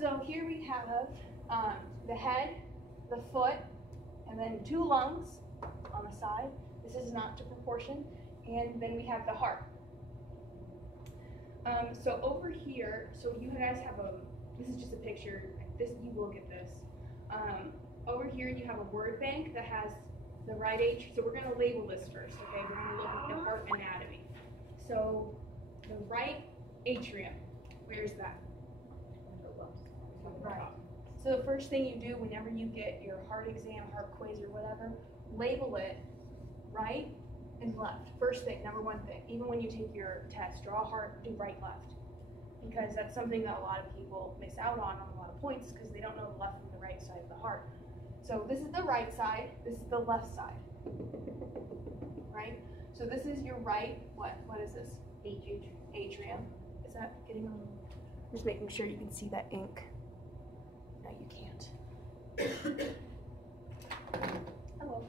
So here we have the head, the foot, and then 2 lungs on the side. This is not to proportion. And then we have the heart. So over here, so you guys have this is just a picture. You will get this. Over here you have a word bank that has the right atrium. So we're going to label this first, okay? We're going to look at the heart anatomy. So the right atrium, where is that? Right. So the first thing you do whenever you get your heart exam, heart quiz, or whatever, label it right and left. First thing, number one thing. Even when you take your test, draw a heart, do right, left. Because that's something that a lot of people miss out on a lot of points because they don't know the left from the right side of the heart. So this is the right side, this is the left side. Right? So this is your right, what is this? Atrium. Is that getting on? Just making sure you can see that ink. No, you can't. Hello.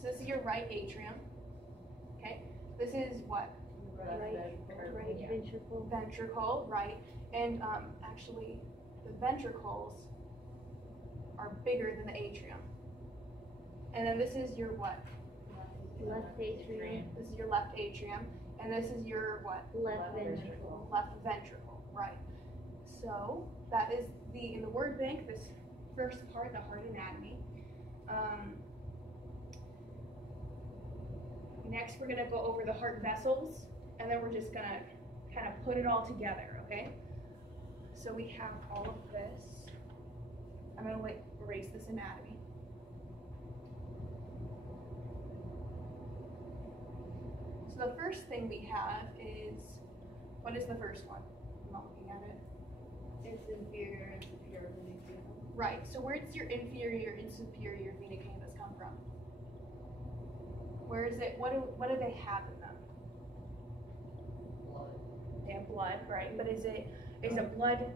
So this is your right atrium. Okay. This is what? Right ventricle. Ventricle, right. And actually, the ventricles are bigger than the atrium. And then this is your what? Left atrium. This is your left atrium. And this is your what? Left ventricle. Left ventricle, right. So that is in the word bank, this first part, the heart anatomy. Next, we're going to go over the heart vessels, and then we're just going to kind of put it all together, okay? So we have all of this. I'm going to erase this anatomy. So the first thing we have is, what is the first one? I'm not looking at it. It's inferior and superior vena cava. Right, so where does your inferior and superior vena cavas come from? Where is it, what do they have in them? Blood. They have blood, right, but is blood,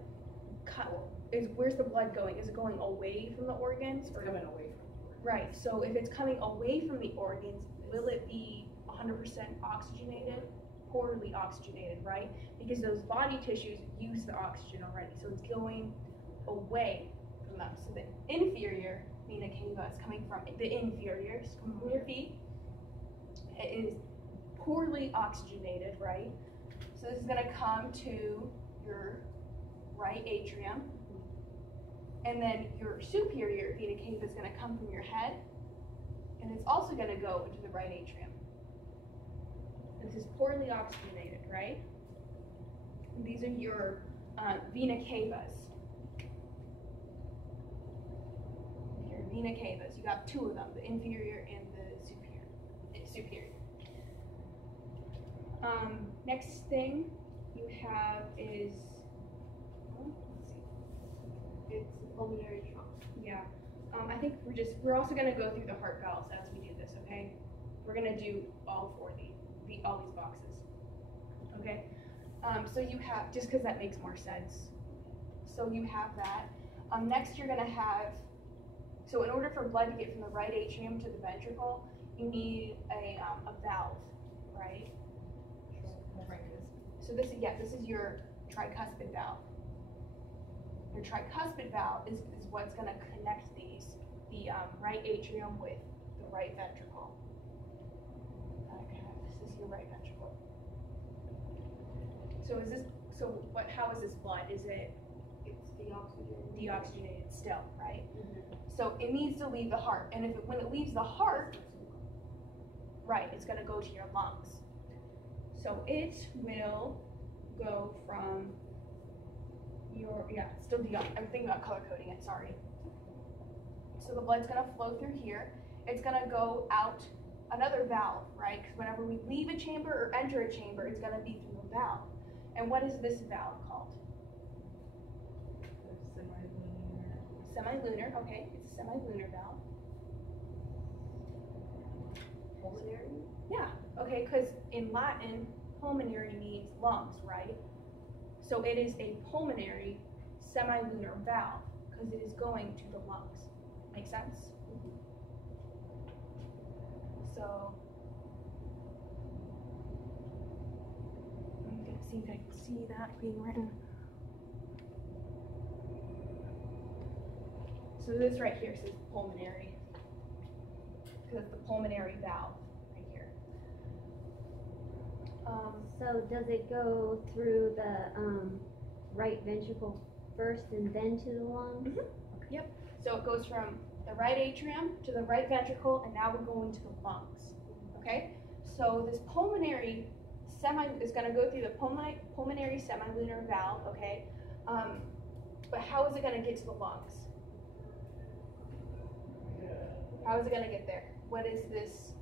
where's the blood going? Is it going away from the organs? Or Coming away from the organs. Right, so if it's coming away from the organs, will it be 100% oxygenated? Poorly oxygenated, right? Because those body tissues use the oxygen already, so it's going away from them. So the inferior vena cava is coming from the inferiors, coming from your feet. It is poorly oxygenated, right? So this is going to come to your right atrium, and then your superior vena cava is going to come from your head, and it's also going to go into the right atrium. This is poorly oxygenated, right? And these are your vena cavas. Your vena cavas. You got 2 of them, the inferior and the superior. Next thing you have is, let's see. It's pulmonary trunk. Yeah. I think we're also going to go through the heart valves as we do this, okay? We're going to do all 4 of these. All these boxes, okay? So you have, just because that makes more sense. So you have that. Next you're gonna have, so in order for blood to get from the right atrium to the ventricle, you need a valve, right? So this is your tricuspid valve. Your tricuspid valve is what's gonna connect the right atrium with the right ventricle. Your right ventricle. How is this blood? It's deoxygenated still, right? Mm-hmm. So it needs to leave the heart, and when it leaves the heart, right, it's going to go to your lungs. So it will go from still I'm thinking about color coding it, sorry. So the blood's going to flow through here. It's going to go out another valve, right? Because whenever we leave a chamber or enter a chamber, it's going to be through a valve. And what is this valve called? Semilunar, okay. It's a semilunar valve. Pulmonary? Yeah, okay, because in Latin, pulmonary means lungs, right? So it is a pulmonary semilunar valve because it is going to the lungs. Make sense? So I'm going to see if I can see that being written. So this right here says pulmonary, because it's the pulmonary valve right here. So does it go through the right ventricle first and then to the lungs? Mm-hmm. Yep. So it goes from the right atrium to the right ventricle, and now we're going to the lungs. Okay. So this pulmonary is going to go through the pulmonary semilunar valve. Okay. But how is it going to get to the lungs? How is it going to get there? What is this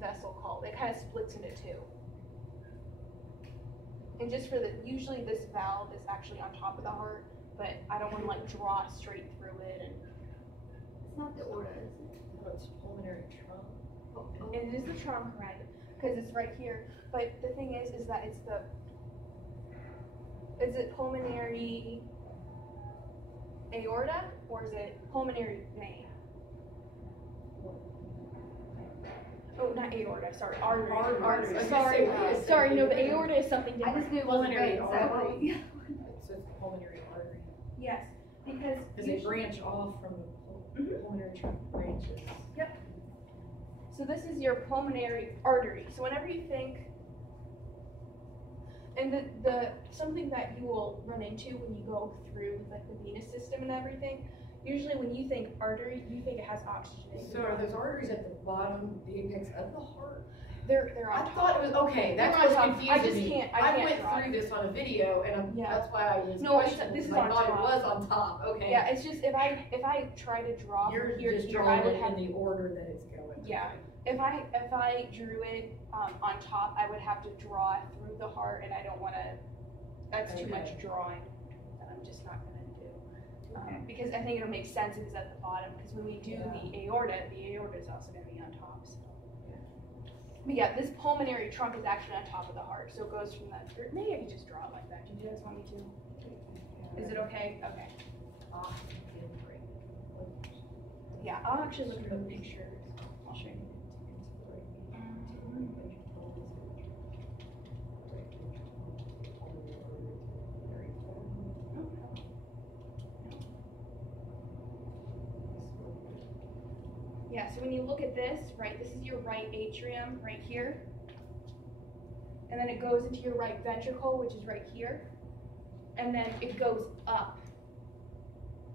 vessel called? It kind of splits into two. And just for usually this valve is actually on top of the heart, but I don't want to like draw straight through it. And It's not the aorta, is it? No, it's pulmonary trunk. it is the trunk, right? Because it's right here. But the thing is that is it pulmonary aorta or is it pulmonary vein? Oh, not aorta. Sorry, artery. Artery. Sorry, Okay. sorry. No, the aorta is something I different. just knew it wasn't Pulmonary right. artery. So, So it's pulmonary artery. Yes, because Because they branch off from the Mhm. pulmonary trunk branches. So this is your pulmonary artery. So whenever you think, and the something that you will run into when you go through like the venous system and everything, usually when you think artery, you think it has oxygen. So are those arteries at the bottom, the apex of the heart? They're I on thought top. it was, okay, that's They're on what's top. confusing I just me. can't- I can't draw went through this on a video and Yeah. that's why I was No, it's- questioning, this is because I on thought top. it was on top, okay. Yeah, it's just if I try to draw You're from here to just here, I drawing would it have in the order that it's going. Yeah. If I drew it on top, I would have to draw through the heart, and I don't want to. That's too much Okay. drawing that I'm just not going to do. Okay. Because I think it'll make sense if it's at the bottom. Because when we do the aorta is also going to be on top. So. Yeah. But yeah, this pulmonary trunk is actually on top of the heart, so it goes from that. Or maybe I could just draw it like that. Do you guys want me to? Is it okay? Okay. Yeah, I'll actually look at the pictures. I'll show you. Yeah, so when you look at this, right, this is your right atrium right here. And then it goes into your right ventricle, which is right here. And then it goes up.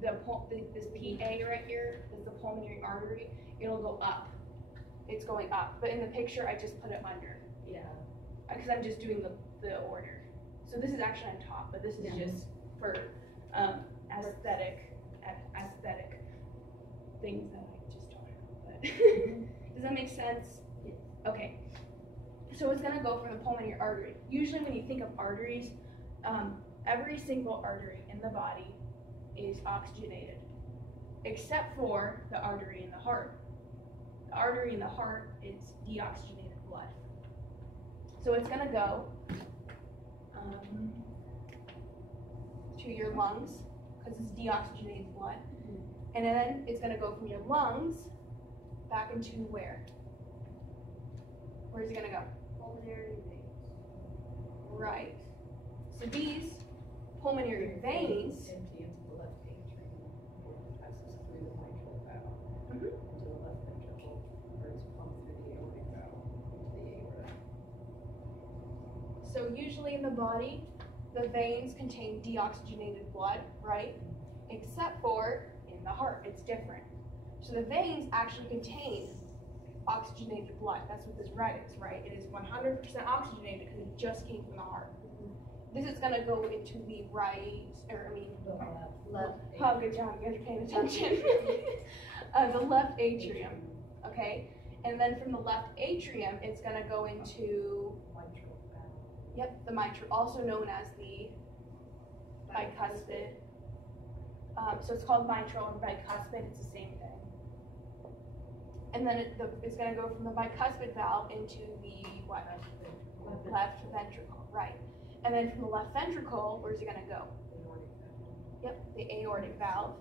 This PA right here is the pulmonary artery. It'll go up. It's going up. But in the picture, I just put it under. Yeah. Because I'm just doing the order. So this is actually on top, but this is just for aesthetic things that I just talked about. But does that make sense? Okay. So it's gonna go from the pulmonary artery. Usually when you think of arteries, every single artery in the body is oxygenated, except for the artery in the heart. The artery in the heart is deoxygenated blood. So it's gonna go to your lungs, because it's deoxygenated blood. And then it's gonna go from your lungs back into where? Where's it gonna go? pulmonary veins. Right. So these pulmonary veins, Empty into the left atrium, where it passes through the mitral valve, Mhm. into the left ventricle, where it's pumped through the aortic valve, into the aorta. so usually in the body, the veins contain deoxygenated blood, right? Except for in the heart, it's different. So the veins actually contain oxygenated blood. That's what this red is, right? It is 100% oxygenated because it just came from the heart. This is gonna go into the right, The Left. oh, good job, you guys are paying attention. The left atrium, okay? And then from the left atrium, it's gonna go into, mitral valve. yep, the mitral, also known as the bicuspid. So it's called mitral and bicuspid, it's the same thing. And then it's gonna go from the bicuspid valve into the what? Left ventricle, right. And then from the left ventricle, where's it gonna go? Aortic valve. Yep, the aortic valve.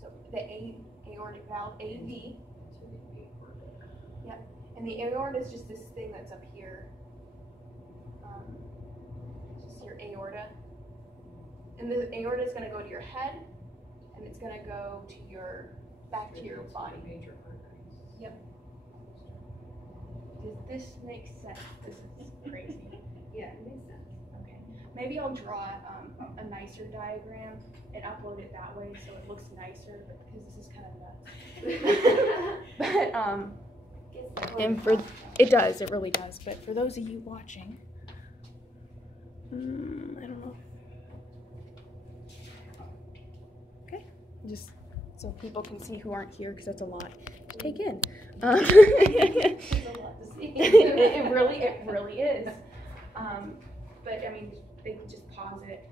So the aortic valve, AV. To the aorta. And the aorta is just this thing that's up here. It's just your aorta. And the aorta is going to go to your head, and it's going to go to back to your body. Major arteries. Yep. Does this make sense? This is crazy. Yeah, it makes sense. Okay. Maybe I'll draw a nicer diagram and upload it that way so it looks nicer, but because this is kind of nuts. But and for it does, it really does. But for those of you watching, I don't know. Okay, just so people can see who aren't here, because that's a lot to take in. It's a lot to see. it really is. But I mean, they can just pause it.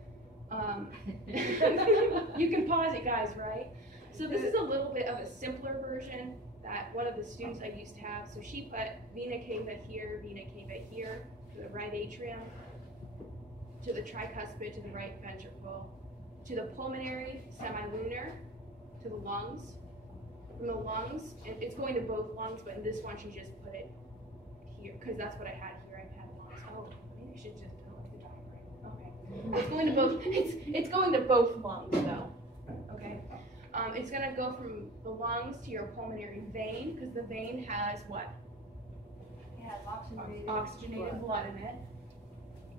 You can pause it, guys, right? So this is a little bit of a simpler version that one of the students I used to have. So she put vena cava here, to the right atrium, to the tricuspid, to the right ventricle, to the pulmonary, semilunar, to the lungs. From the lungs, and it's going to both lungs, but in this one she just put it here, because that's what I had here. I had lungs. Oh, maybe I should just tell it the diagram. Okay. It's going to both. It's going to both lungs though. Okay. It's going to go from the lungs to your pulmonary vein, because the vein has what? It has Oxygenated blood in it.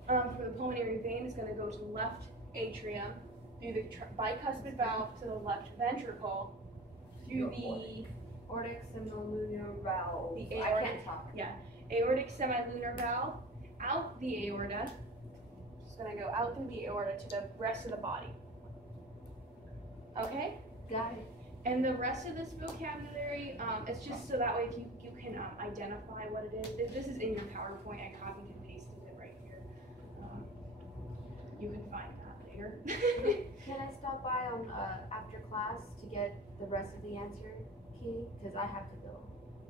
For the pulmonary vein, it's going to go to the left atrium, through the bicuspid valve to the left ventricle, through the aortic semilunar valve. The I aortic, can't talk. yeah, aortic semilunar valve, out the aorta. It's going to go out through the aorta to the rest of the body. Okay? Got it. And the rest of this vocabulary, it's just so that way if you can identify what it is. This is in your PowerPoint. I copied and pasted it right here. You can find that later. Can I stop by on after class to get the rest of the answer key? Because I have to go.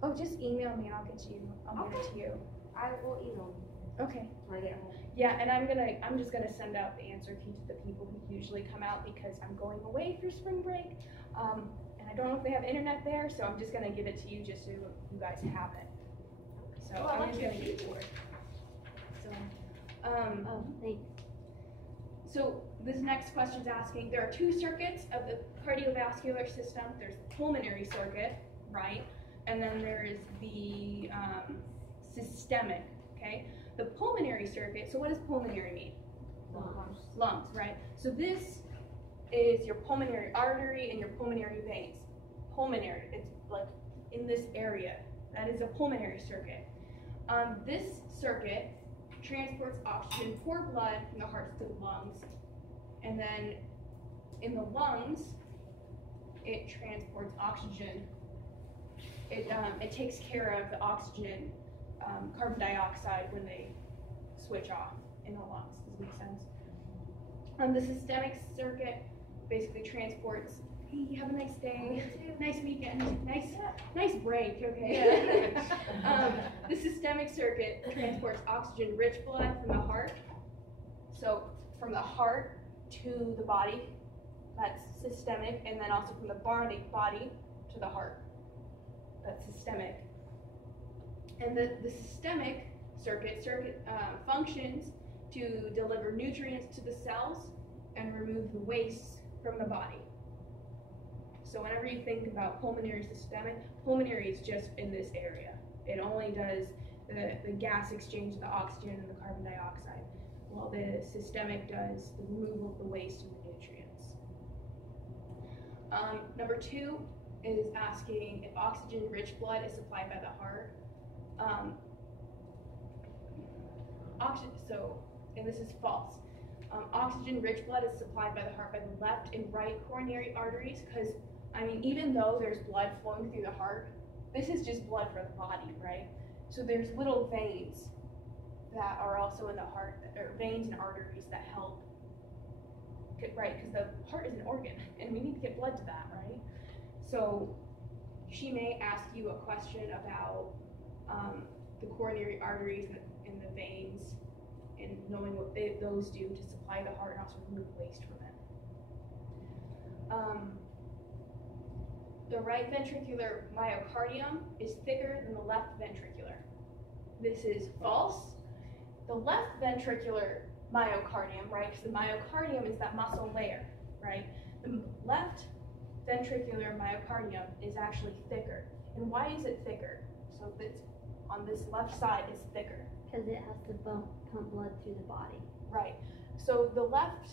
Oh, just email me and I'll get it to you. I will email you Okay. when I get home. Yeah, and I'm just gonna send out the answer key to the people who usually come out, because I'm going away for spring break, and I don't know if they have internet there, so I'm just gonna give it to you just so you guys have it. So Oh, I I'm like just your gonna give it to her. So, Oh, thanks. so this next question's asking, there are two circuits of the cardiovascular system. There's the pulmonary circuit, right? And then there is the systemic, okay? The pulmonary circuit, so what does pulmonary mean? Lungs, right? So this is your pulmonary artery and your pulmonary veins. Pulmonary, it's like in this area. That is a pulmonary circuit. This circuit transports oxygen, poor blood from the heart to the lungs. And then in the lungs, it transports oxygen. It takes care of the oxygen, carbon dioxide when they switch off in the lungs. Does that make sense? The systemic circuit basically transports, hey, have a nice day, nice weekend, nice break, okay? The systemic circuit transports oxygen-rich blood from the heart. So from the heart to the body, that's systemic, and then also from the body to the heart. That's systemic. And the systemic circuit functions to deliver nutrients to the cells and remove the waste from the body. So whenever you think about pulmonary systemic, pulmonary is just in this area. It only does the gas exchange of the oxygen and the carbon dioxide, while the systemic does the removal of the waste and the nutrients. Number 2 is asking if oxygen-rich blood is supplied by the heart. And this is false. Oxygen-rich blood is supplied by the heart by the left and right coronary arteries, because, I mean, even though there's blood flowing through the heart, this is just blood for the body, right? So there's little veins that are also in the heart, or veins and arteries that help, right? Because the heart is an organ, and we need to get blood to that, right? So she may ask you a question about the coronary arteries and the veins, and knowing what those do to supply the heart and also remove waste from it. The right ventricular myocardium is thicker than the left ventricular. This is false. the left ventricular myocardium, right, because the myocardium is that muscle layer, right? The left ventricular myocardium is actually thicker. And why is it thicker? So it's on this left side is thicker. Because it has to pump blood through the body. Right. So the left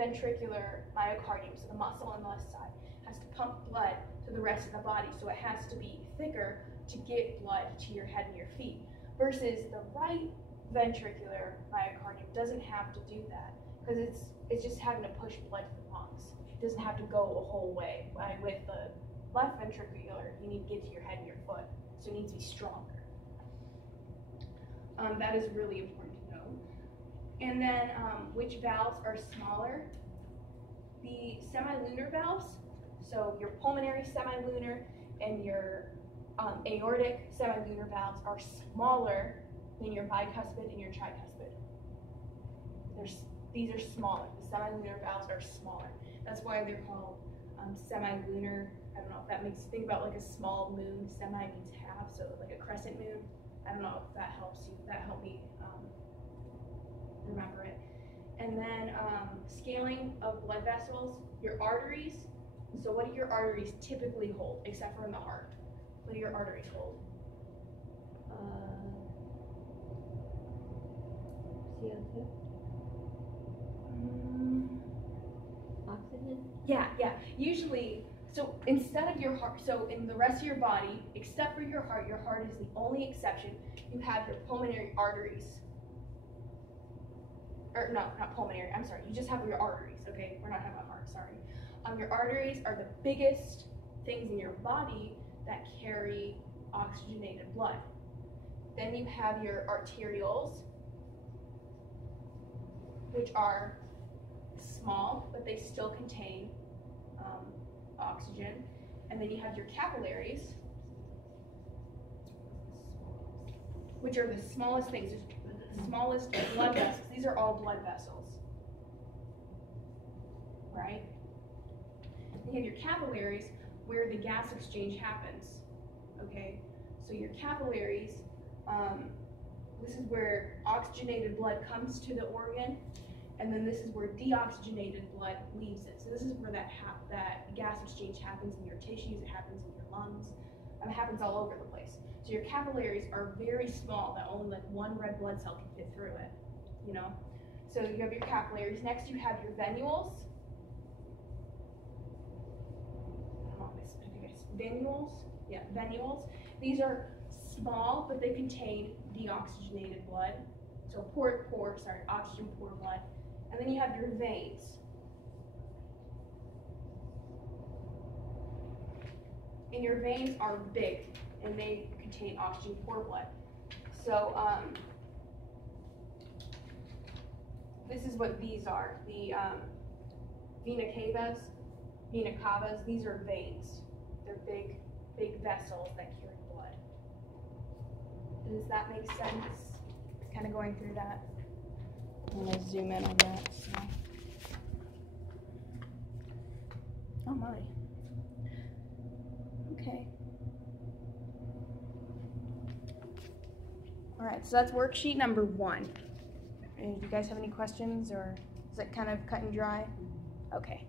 ventricular myocardium, so the muscle on the left side, has to pump blood to the rest of the body. So it has to be thicker to get blood to your head and your feet. Versus the right ventricular myocardium doesn't have to do that because it's just having to push blood to the lungs. It doesn't have to go a whole way. Right? With the left ventricular, you need to get to your head and your foot, so it needs to be stronger. That is really important to know. And then which valves are smaller? The semilunar valves, so your pulmonary semilunar and your aortic semilunar valves are smaller than your bicuspid and your tricuspid. These are smaller. The semilunar valves are smaller. That's why they're called semilunar. I don't know if that makes you think about like a small moon. Semi means half, so like a crescent moon. I don't know if that helps you. That helped me remember it. And then scaling of blood vessels, your arteries. So what do your arteries typically hold, except for in the heart? What do your arteries hold? CO2? Oxygen? Yeah. Usually, so instead of your heart, so in the rest of your body, except for your heart is the only exception, you have your pulmonary arteries. Or no, not pulmonary, I'm sorry, you just have your arteries, okay? We're not talking about heart, sorry. Your arteries are the biggest things in your body that carry oxygenated blood. Then you have your arterioles, which are small, but they still contain oxygen. And then you have your capillaries, which are the smallest things, the smallest blood vessels. These are all blood vessels, right? You have your capillaries where the gas exchange happens, okay? So your capillaries, this is where oxygenated blood comes to the organ, and then this is where deoxygenated blood leaves it. So this is where that gas exchange happens in your tissues, it happens in your lungs, and it happens all over the place. So your capillaries are very small, that only like one red blood cell can fit through it, you know? So you have your capillaries. Next you have your venules. Venules, yeah, venules. These are small, but they contain deoxygenated blood. So oxygen poor blood. And then you have your veins. And your veins are big, and they contain oxygen poor blood. So this is what these are. The vena cavas, these are veins. They're big vessels that carry blood. Does that make sense? Kind of going through that. I'm going to zoom in on that. So. Oh my. Okay. All right, so that's worksheet number 1. Do you guys have any questions, or is it kind of cut and dry? Okay.